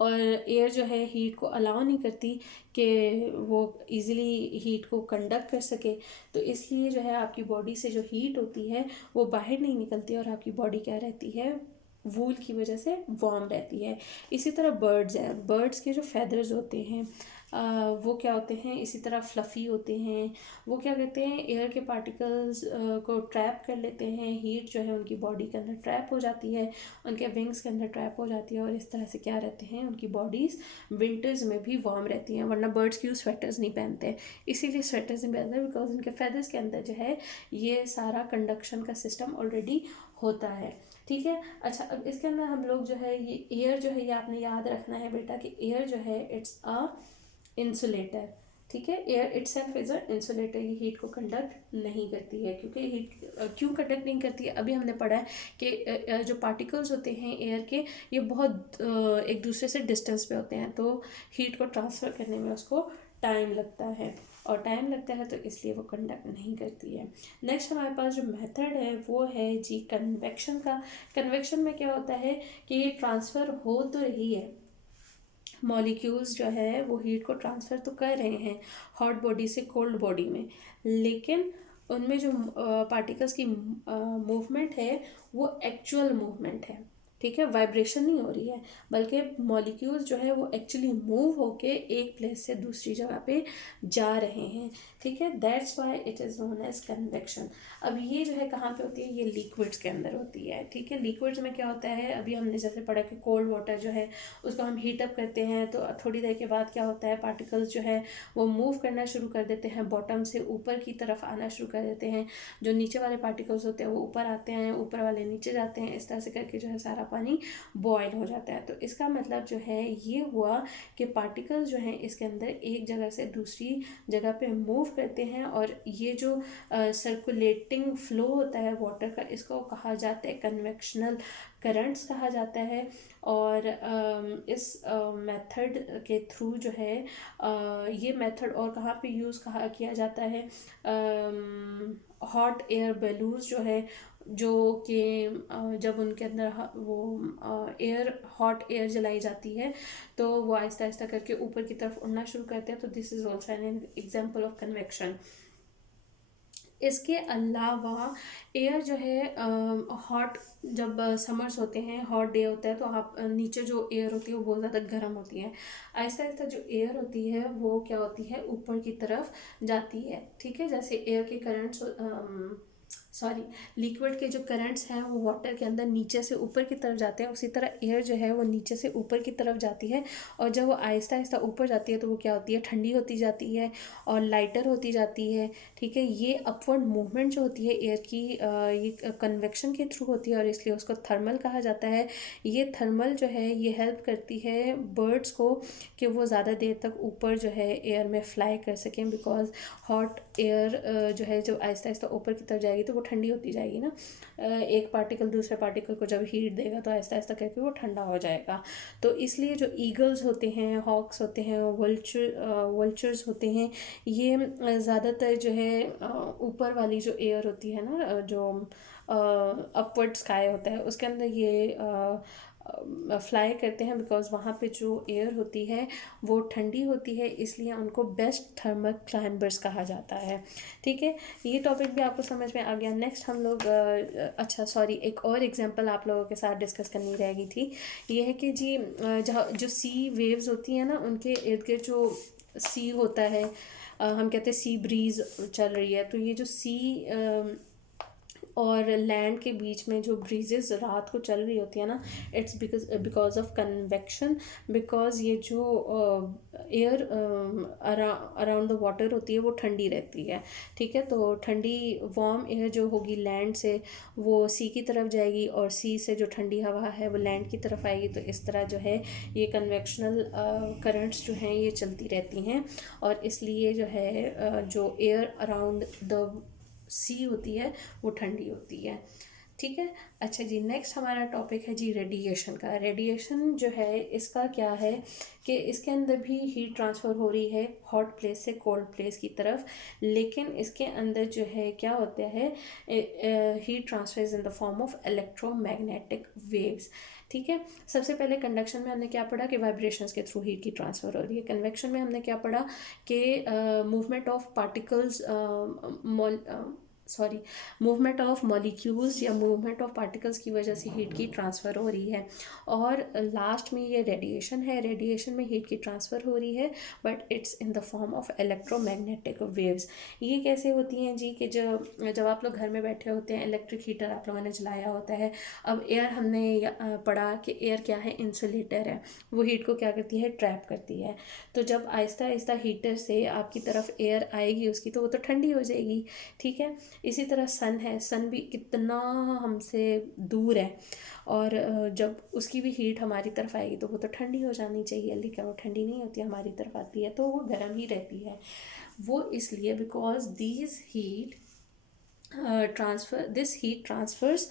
और एयर जो है हीट को अलाउ नहीं करती कि वो इजीली हीट को कंडक्ट कर सके, तो इसलिए जो है आपकी बॉडी से जो हीट होती है वो बाहर नहीं निकलती और आपकी बॉडी क्या रहती है, वूल की वजह से वार्म रहती है। इसी तरह बर्ड्स हैं, बर्ड्स के जो फेदर्स होते हैं वो क्या होते हैं, इसी तरह फ्लफ़ी होते हैं। वो क्या करते हैं, एयर के पार्टिकल्स को ट्रैप कर लेते हैं, हीट जो है उनकी बॉडी के अंदर ट्रैप हो जाती है, उनके विंग्स के अंदर ट्रैप हो जाती है और इस तरह से क्या रहते हैं, उनकी बॉडीज़ विंटर्स में भी वार्म रहती हैं। वरना बर्ड्स क्यों स्वेटर्स नहीं पहनते, इसीलिए स्वेटर्स नहीं पहनते बिकॉज उनके फेदर्स के अंदर जो है ये सारा कंडक्शन का सिस्टम ऑलरेडी होता है। ठीक है। अच्छा, अब इसके अंदर हम लोग जो है ये एयर जो है ये आपने याद रखना है बेटा कि एयर जो है इट्स अ इंसुलेटर। ठीक है, air itself is a insulator, ये हीट को कंडक्ट नहीं करती है। क्योंकि हीट क्यों कंडक्ट नहीं करती है, अभी हमने पढ़ा है कि जो पार्टिकल्स होते हैं एयर के ये बहुत एक दूसरे से डिस्टेंस पे होते हैं, तो हीट को ट्रांसफ़र करने में उसको टाइम लगता है और टाइम लगता है तो इसलिए वो कंडक्ट नहीं करती है। नेक्स्ट हमारे पास जो मेथड है वो है जी कन्वेक्शन का। कन्वेक्शन में क्या होता है कि ये ट्रांसफ़र हो तो रही है, मॉलिक्यूल्स जो है वो हीट को ट्रांसफ़र तो कर रहे हैं हॉट बॉडी से कोल्ड बॉडी में, लेकिन उनमें जो पार्टिकल्स की मूवमेंट है वो एक्चुअल मूवमेंट है। ठीक है, वाइब्रेशन नहीं हो रही है, बल्कि मॉलिक्यूल्स जो है वो एक्चुअली मूव होके एक प्लेस से दूसरी जगह पे जा रहे हैं। ठीक है, that's why it is known as convection. अब ये जो है कहाँ पे होती है, ये लिक्विड्स के अंदर होती है। ठीक है, लिक्विड्स में क्या होता है, अभी हमने जैसे पढ़ा कि कोल्ड वाटर जो है उसको हम हीटअप करते हैं तो थोड़ी देर के बाद क्या होता है, पार्टिकल्स जो है वो मूव करना शुरू कर देते हैं, बॉटम से ऊपर की तरफ आना शुरू कर देते हैं। जो नीचे वाले पार्टिकल्स होते हैं वो ऊपर आते हैं, ऊपर वाले नीचे जाते हैं, इस तरह से करके जो है सारा पानी बॉयल हो जाता है। तो इसका मतलब जो है ये हुआ कि पार्टिकल्स जो हैं इसके अंदर एक जगह से दूसरी जगह पे मूव करते हैं और ये जो सर्कुलेटिंग फ्लो होता है वाटर का, इसको कहा जाता है कन्वेक्शनल करंट्स कहा जाता है। और इस मेथड के थ्रू जो है ये मेथड और कहाँ पे यूज़ किया जाता है, हॉट एयर बैलून्स जो है, जो कि जब उनके अंदर वो एयर हॉट एयर जलाई जाती है तो वो आहिस्ता आहिस्ता करके ऊपर की तरफ उड़ना शुरू करते हैं, तो this is also an example of convection. इसके अलावा एयर जो है हॉट, जब समर्स होते हैं, हॉट डे होता है तो आप नीचे जो एयर होती है वो बहुत ज़्यादा गर्म होती है, आहिस्ता आहिस्ता जो एयर होती है वो क्या होती है, ऊपर की तरफ जाती है। ठीक है, जैसे एयर के करंट्स लिक्विड के जो करंट्स हैं वो वाटर के अंदर नीचे से ऊपर की तरफ जाते हैं, उसी तरह एयर जो है वो नीचे से ऊपर की तरफ जाती है और जब वो आहिस्ता आहिस्ता ऊपर जाती है तो वो क्या होती है, ठंडी होती जाती है और लाइटर होती जाती है। ठीक है, ये अपवर्ड मूवमेंट जो होती है एयर की ये कन्वेक्शन के थ्रू होती है और इसलिए उसको थर्मल कहा जाता है। ये थर्मल जो है ये हेल्प करती है बर्ड्स को कि वो ज़्यादा देर तक ऊपर जो है एयर में फ्लाई कर सकें, बिकॉज हॉट एयर जो है जब आहिस्ता आहिस्ता ऊपर की तरफ जाएगी तो वो ठंडी होती जाएगी ना, एक पार्टिकल दूसरे पार्टिकल को जब हीट देगा तो आहिस्ता आहिस्ता करके वो ठंडा हो जाएगा। तो इसलिए जो ईगल्स होते हैं, हॉक्स होते हैं, वल्चर्स होते हैं, ये ज़्यादातर जो है ऊपर वाली जो एयर होती है ना, जो अपवर्ड स्काई होता है उसके अंदर ये फ्लाई करते हैं, बिकॉज वहाँ पे जो एयर होती है वो ठंडी होती है, इसलिए उनको बेस्ट थर्मल क्लाइंबर्स कहा जाता है। ठीक है, ये टॉपिक भी आपको समझ में आ गया। नेक्स्ट हम लोग अच्छा सॉरी, एक और एग्जांपल आप लोगों के साथ डिस्कस करनी रहेगी थी, ये है कि जी जहाँ जो सी वेव्स होती हैं ना, उनके इर्द गिर्द जो सी होता है, हम कहते हैं सी ब्रीज चल रही है, तो ये जो सी और लैंड के बीच में जो ब्रीजेस रात को चल रही होती है ना, it's because of convection, because ये जो एयर अराउंड द वाटर होती है वो ठंडी रहती है। ठीक है, तो ठंडी वार्म एयर जो होगी लैंड से वो सी की तरफ जाएगी और सी से जो ठंडी हवा है वो लैंड की तरफ आएगी, तो इस तरह जो है ये कन्वेक्शनल करंट्स जो हैं ये चलती रहती हैं और इसलिए जो है जो एयर अराउंड द सी होती है वो ठंडी होती है। ठीक है। अच्छा जी, नेक्स्ट हमारा टॉपिक है जी रेडिएशन का। रेडिएशन जो है इसका क्या है कि इसके अंदर भी हीट ट्रांसफ़र हो रही है हॉट प्लेस से कोल्ड प्लेस की तरफ, लेकिन इसके अंदर जो है क्या होता है, heat transfers in the form of electromagnetic waves. ठीक है। सबसे पहले कंडक्शन में हमने क्या पढ़ा कि वाइब्रेशंस के थ्रू हीट की ट्रांसफ़र हो रही है। कन्वेक्शन में हमने क्या पढ़ा कि movement of particles, sorry, movement of molecules या मूवमेंट ऑफ पार्टिकल्स की वजह से हीट की ट्रांसफ़र हो रही है। और लास्ट में ये रेडिएशन है। रेडिएशन में हीट की ट्रांसफ़र हो रही है but it's in the form of electromagnetic waves. ये कैसे होती हैं जी कि जब जब आप लोग घर में बैठे होते हैं, इलेक्ट्रिक हीटर आप लोगों ने जलाया होता है। अब एयर हमने पढ़ा कि एयर क्या है, इंसुलेटर है। वो हीट को क्या करती है, ट्रैप करती है। तो जब आहिस्ता आहिस्ता हीटर से आपकी तरफ एयर आएगी उसकी, तो वो तो ठंडी हो जाएगी। ठीक है। इसी तरह सन है, सन भी कितना हमसे दूर है, और जब उसकी भी हीट हमारी तरफ आएगी तो वो तो ठंडी हो जानी चाहिए, लेकिन वो ठंडी नहीं होती, हमारी तरफ आती है तो वो गर्म ही रहती है। वो इसलिए because these heat this heat transfers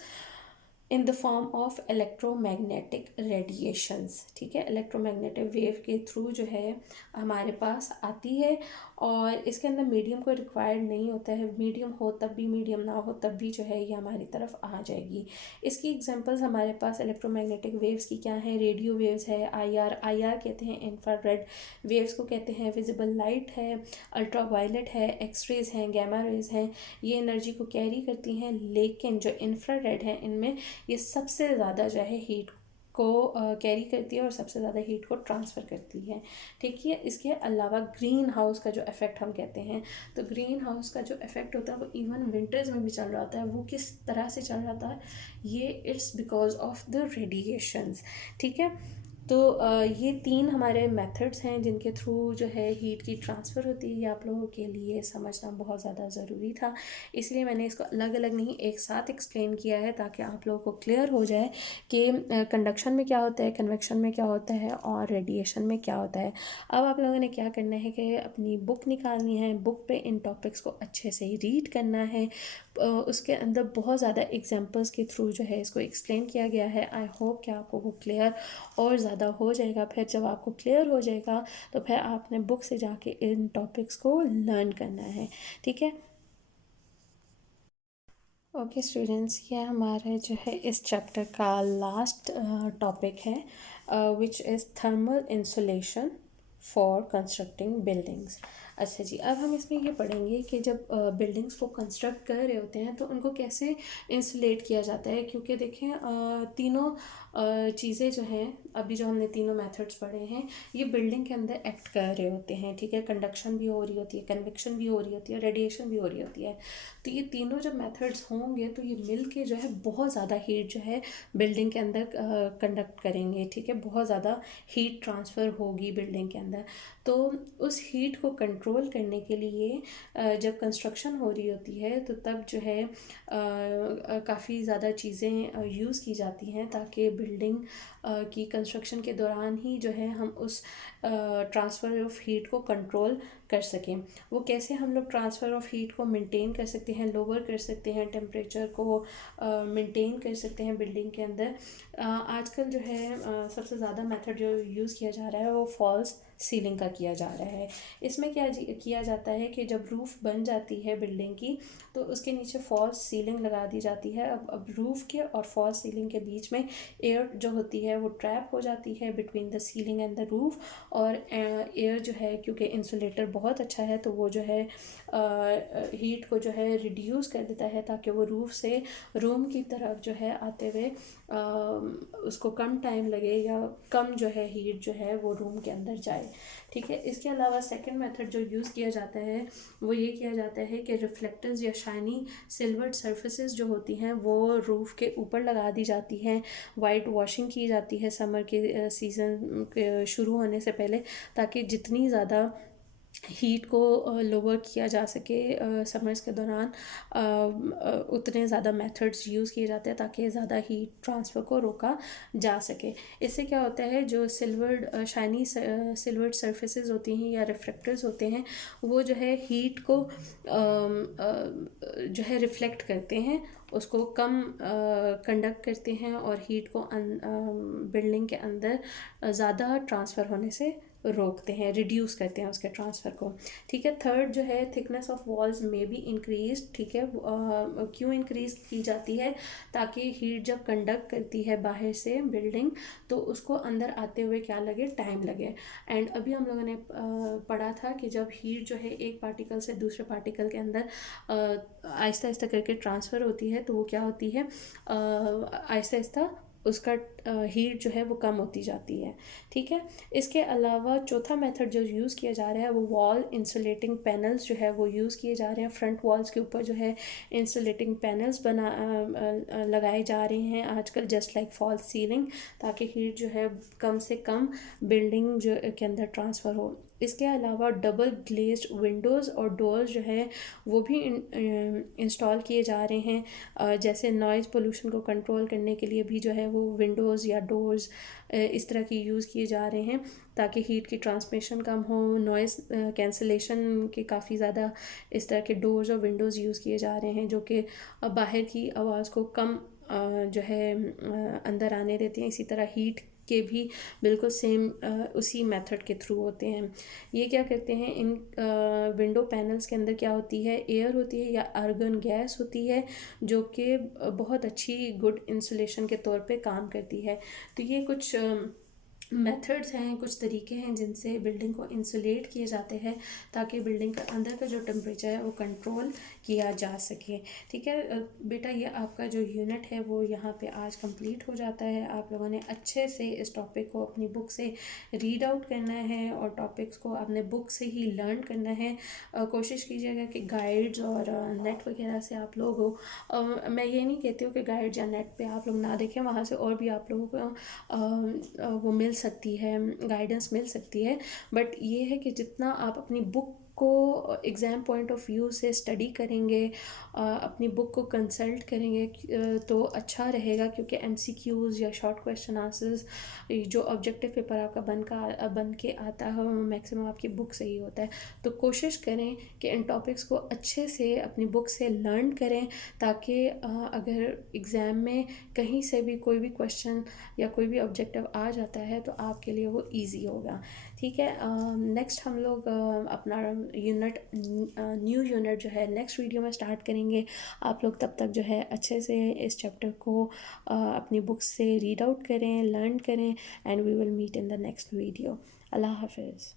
in the form of electromagnetic radiations. ठीक है। इलेक्ट्रोमैग्नेटिक वेव के थ्रू जो है हमारे पास आती है, और इसके अंदर मीडियम को रिक्वायर्ड नहीं होता है। मीडियम हो तब भी, मीडियम ना हो तब भी जो है ये हमारी तरफ आ जाएगी। इसकी एग्जांपल्स हमारे पास इलेक्ट्रोमैग्नेटिक वेव्स की क्या है, रेडियो वेव्स है, आईआर, आईआर कहते हैं इंफ्रारेड वेव्स को कहते हैं, विजिबल लाइट है, अल्ट्रा वायलेट है, एक्सरेज हैं, गैमा रेज हैं। ये एनर्जी को कैरी करती हैं, लेकिन जो इंफ्रारेड है इनमें ये सबसे ज़्यादा जो है हीट को कैरी करती है और सबसे ज़्यादा हीट को ट्रांसफ़र करती है। ठीक है। इसके अलावा ग्रीन हाउस का जो इफ़ेक्ट हम कहते हैं, तो ग्रीन हाउस का जो इफ़ेक्ट होता है वो इवन विंटर्स में भी चल रहा होता है। वो किस तरह से चल रहा है, ये it's because of the radiations. ठीक है। तो ये तीन हमारे मेथड्स हैं जिनके थ्रू जो है हीट की ट्रांसफ़र होती है। ये आप लोगों के लिए समझना बहुत ज़्यादा ज़रूरी था, इसलिए मैंने इसको अलग अलग नहीं एक साथ एक्सप्लेन किया है ताकि आप लोगों को क्लियर हो जाए कि कंडक्शन में क्या होता है, कन्वेक्शन में क्या होता है और रेडिएशन में क्या होता है। अब आप लोगों ने क्या करना है कि अपनी बुक निकालनी है, बुक पे इन टॉपिक्स को अच्छे से रीड करना है। उसके अंदर बहुत ज़्यादा एग्जांपल्स के थ्रू जो है इसको एक्सप्लेन किया गया है। आई होप कि आपको वो क्लियर और ज़्यादा हो जाएगा। फिर जब आपको क्लियर हो जाएगा तो फिर आपने बुक से जाके इन टॉपिक्स को लर्न करना है। ठीक है। ओके स्टूडेंट्स, ये हमारे जो है इस चैप्टर का लास्ट टॉपिक है, which is thermal insulation for constructing buildings. अच्छा जी, अब हम इसमें ये पढ़ेंगे कि जब बिल्डिंग्स को कंस्ट्रक्ट कर रहे होते हैं तो उनको कैसे इंसुलेट किया जाता है। क्योंकि देखें तीनों चीज़ें जो हैं, अभी जो हमने तीनों मेथड्स पढ़े हैं, ये बिल्डिंग के अंदर एक्ट कर रहे होते हैं। ठीक है। कंडक्शन भी हो रही होती है, कन्वेक्शन भी हो रही होती है, रेडिएशन भी हो रही होती है। तो ये तीनों जब मेथड्स होंगे तो ये मिल के जो है बहुत ज़्यादा हीट जो है बिल्डिंग के अंदर कंडक्ट करेंगे। ठीक है। बहुत ज़्यादा हीट ट्रांसफ़र होगी बिल्डिंग के अंदर। तो उस हीट को कंट्रोल करने के लिए जब कंस्ट्रक्शन हो रही होती है तो तब जो है काफ़ी ज़्यादा चीज़ें यूज़ की जाती हैं ताकि बिल्डिंग की कंस्ट्रक्शन के दौरान ही जो है हम उस ट्रांसफ़र ऑफ हीट को कंट्रोल कर सकें। वो कैसे हम लोग ट्रांसफ़र ऑफ हीट को मेंटेन कर सकते हैं, लोअर कर सकते हैं, टेम्परेचर को मेंटेन कर सकते हैं बिल्डिंग के अंदर। आजकल जो है सबसे ज़्यादा मेथड जो यूज़ किया जा रहा है वो फॉल्स सीलिंग का किया जा रहा है। इसमें क्या किया जाता है कि जब रूफ़ बन जाती है बिल्डिंग की तो उसके नीचे फॉल्स सीलिंग लगा दी जाती है। अब रूफ़ के और फॉल्स सीलिंग के बीच में एयर जो होती है वो ट्रैप हो जाती है between the ceiling and the roof. और एयर जो है क्योंकि इंसुलेटर बहुत अच्छा है तो वो जो है हीट को जो है रिड्यूस कर देता है ताकि वो रूफ़ से रूम की तरफ जो है आते हुए उसको कम टाइम लगे या कम जो है हीट जो है वो रूम के अंदर जाए। ठीक है। इसके अलावा सेकंड मेथड जो यूज़ किया जाता है वो ये किया जाता है कि रिफ्लेक्टर्स या शाइनी सिल्वर्ड सर्फेसेस जो होती हैं वो रूफ़ के ऊपर लगा दी जाती हैं। वाइट वॉशिंग की जाती है समर के सीज़न के शुरू होने से पहले, ताकि जितनी ज़्यादा हीट को लोअर किया जा सके समर्स के दौरान, उतने ज़्यादा मेथड्स यूज़ किए जाते हैं ताकि ज़्यादा हीट ट्रांसफ़र को रोका जा सके। इससे क्या होता है, जो शाइनी सिल्वर्ड सरफेसेस होती हैं या रिफ्लेक्टर्स होते हैं वो जो है हीट को जो है रिफ्लेक्ट करते हैं उसको कम कंडक्ट करते हैं और हीट को बिल्डिंग के अंदर ज़्यादा ट्रांसफ़र होने से रोकते हैं, रिड्यूस करते हैं उसके ट्रांसफ़र को। ठीक है, थर्ड जो है थिकनेस ऑफ वॉल्स में भी इंक्रीज। ठीक है, क्यों इंक्रीज की जाती है? ताकि हीट जब कंडक्ट करती है बाहर से बिल्डिंग, तो उसको अंदर आते हुए क्या लगे, टाइम लगे। एंड अभी हम लोगों ने पढ़ा था कि जब हीट जो है एक पार्टिकल से दूसरे पार्टिकल के अंदर आहिस्ता आहिस्ता करके ट्रांसफ़र होती है, तो वो क्या होती है, आहिस्ता आहिस्ता उसका हीट जो है वो कम होती जाती है। ठीक है, इसके अलावा चौथा मेथड जो यूज़ किया जा रहा है वो वॉल इंसुलेटिंग पैनल्स जो है वो यूज़ किए जा रहे हैं। फ्रंट वॉल्स के ऊपर जो है इंसुलेटिंग पैनल्स लगाए जा रहे हैं आजकल, जस्ट लाइक फॉल्स सीलिंग, ताकि हीट जो है कम से कम बिल्डिंग जो के अंदर ट्रांसफ़र हो। इसके अलावा डबल ग्लेज्ड विंडोज़ और डोर्स जो है वो भी इंस्टॉल किए जा रहे हैं। जैसे नॉइज़ पोल्यूशन को कंट्रोल करने के लिए भी जो है वो विंडोज़ या डोर्स इस तरह की यूज़ किए जा रहे हैं, ताकि हीट की ट्रांसमिशन कम हो। नॉइज़ कैंसलेशन के काफ़ी ज़्यादा इस तरह के डोर्स और विंडोज़ यूज़ किए जा रहे हैं, जो कि बाहर की आवाज़ को कम जो है अंदर आने देते हैं। इसी तरह हीट के भी बिल्कुल सेम उसी मेथड के थ्रू होते हैं। ये क्या करते हैं, इन विंडो पैनल्स के अंदर क्या होती है, एयर होती है या आर्गन गैस होती है, जो कि बहुत अच्छी गुड इंसुलेशन के तौर पे काम करती है। तो ये कुछ मेथड्स हैं, कुछ तरीके हैं जिनसे बिल्डिंग को इंसुलेट किए जाते हैं, ताकि बिल्डिंग का अंदर का जो टेम्परेचर है वो कंट्रोल किया जा सके। ठीक है बेटा, ये आपका जो यूनिट है वो यहाँ पे आज कंप्लीट हो जाता है। आप लोगों ने अच्छे से इस टॉपिक को अपनी बुक से रीड आउट करना है और टॉपिक्स को आपने बुक से ही लर्न करना है। कोशिश कीजिएगा कि गाइड्स और नेट वगैरह से आप लोग मैं ये नहीं कहती हूँ कि गाइड्स या नेट पे आप लोग ना देखें, वहाँ से और भी आप लोगों को वो मिल सकती है, गाइडेंस मिल सकती है। बट ये है कि जितना आप अपनी बुक को एग्ज़ाम पॉइंट ऑफ व्यू से स्टडी करेंगे, अपनी बुक को कंसल्ट करेंगे, तो अच्छा रहेगा, क्योंकि एमसीक्यूज़ या शॉर्ट क्वेश्चन आंसर्स जो ऑब्जेक्टिव पेपर आपका बन के आता है, मैक्सिमम आपकी बुक से ही होता है। तो कोशिश करें कि इन टॉपिक्स को अच्छे से अपनी बुक से लर्न करें, ताकि अगर एग्ज़ाम में कहीं से भी कोई भी क्वेश्चन या कोई भी ऑब्जेक्टिव आ जाता है तो आपके लिए वो इजी होगा। ठीक है, नेक्स्ट हम लोग अपना यूनिट न्यू यूनिट जो है नेक्स्ट वीडियो में स्टार्ट करेंगे। आप लोग तब तक जो है अच्छे से इस चैप्टर को अपनी बुक से रीड आउट करें, लर्न करें, and we will meet in the next video. अल्लाह हाफिज़।